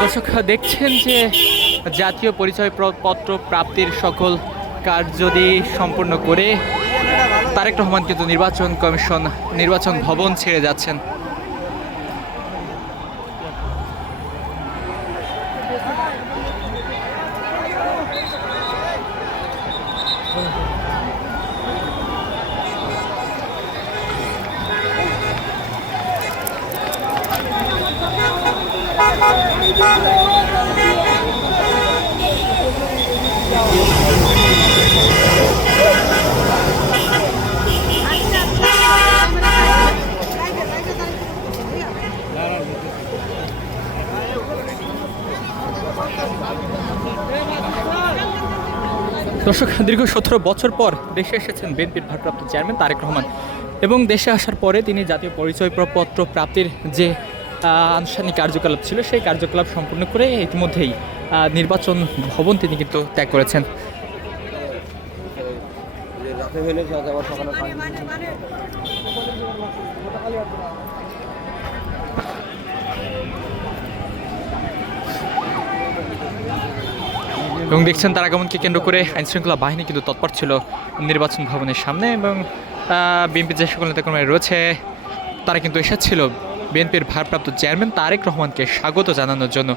দর্শক দেখছেন যে জাতীয় পরিচয়পত্র প্রাপ্তির সকল কার্যাদি সম্পূর্ণ করে তারেক রহমান কিন্তু নির্বাচন কমিশন নির্বাচন ভবন ছেড়ে যাচ্ছেন। দর্শক দীর্ঘ 17 বছর পর দেশে এসেছেন বিএনপির ভারপ্রাপ্ত চেয়ারম্যান তারেক রহমান এবং দেশে আসার পরে তিনি জাতীয় পরিচয়পত্র প্রাপ্তির যে আনুষ্ঠানিক কার্যকলাপ ছিল সেই কার্যকলাপ সম্পূর্ণ করে ইতিমধ্যেই নির্বাচন ভবন তিনি কিন্তু ত্যাগ করেছেন। এবং দেখছেন তার আগমনকে কেন্দ্র করে আইনশৃঙ্খলা বাহিনী কিন্তু তৎপর ছিল নির্বাচন ভবনের সামনে এবং বিএনপির যে সকল নেতাকর্মী রয়েছে তারা কিন্তু এসেছিল বিএনপির ভারপ্রাপ্ত চেয়ারম্যান তারেক রহমানকে স্বাগত জানানোর জন্য।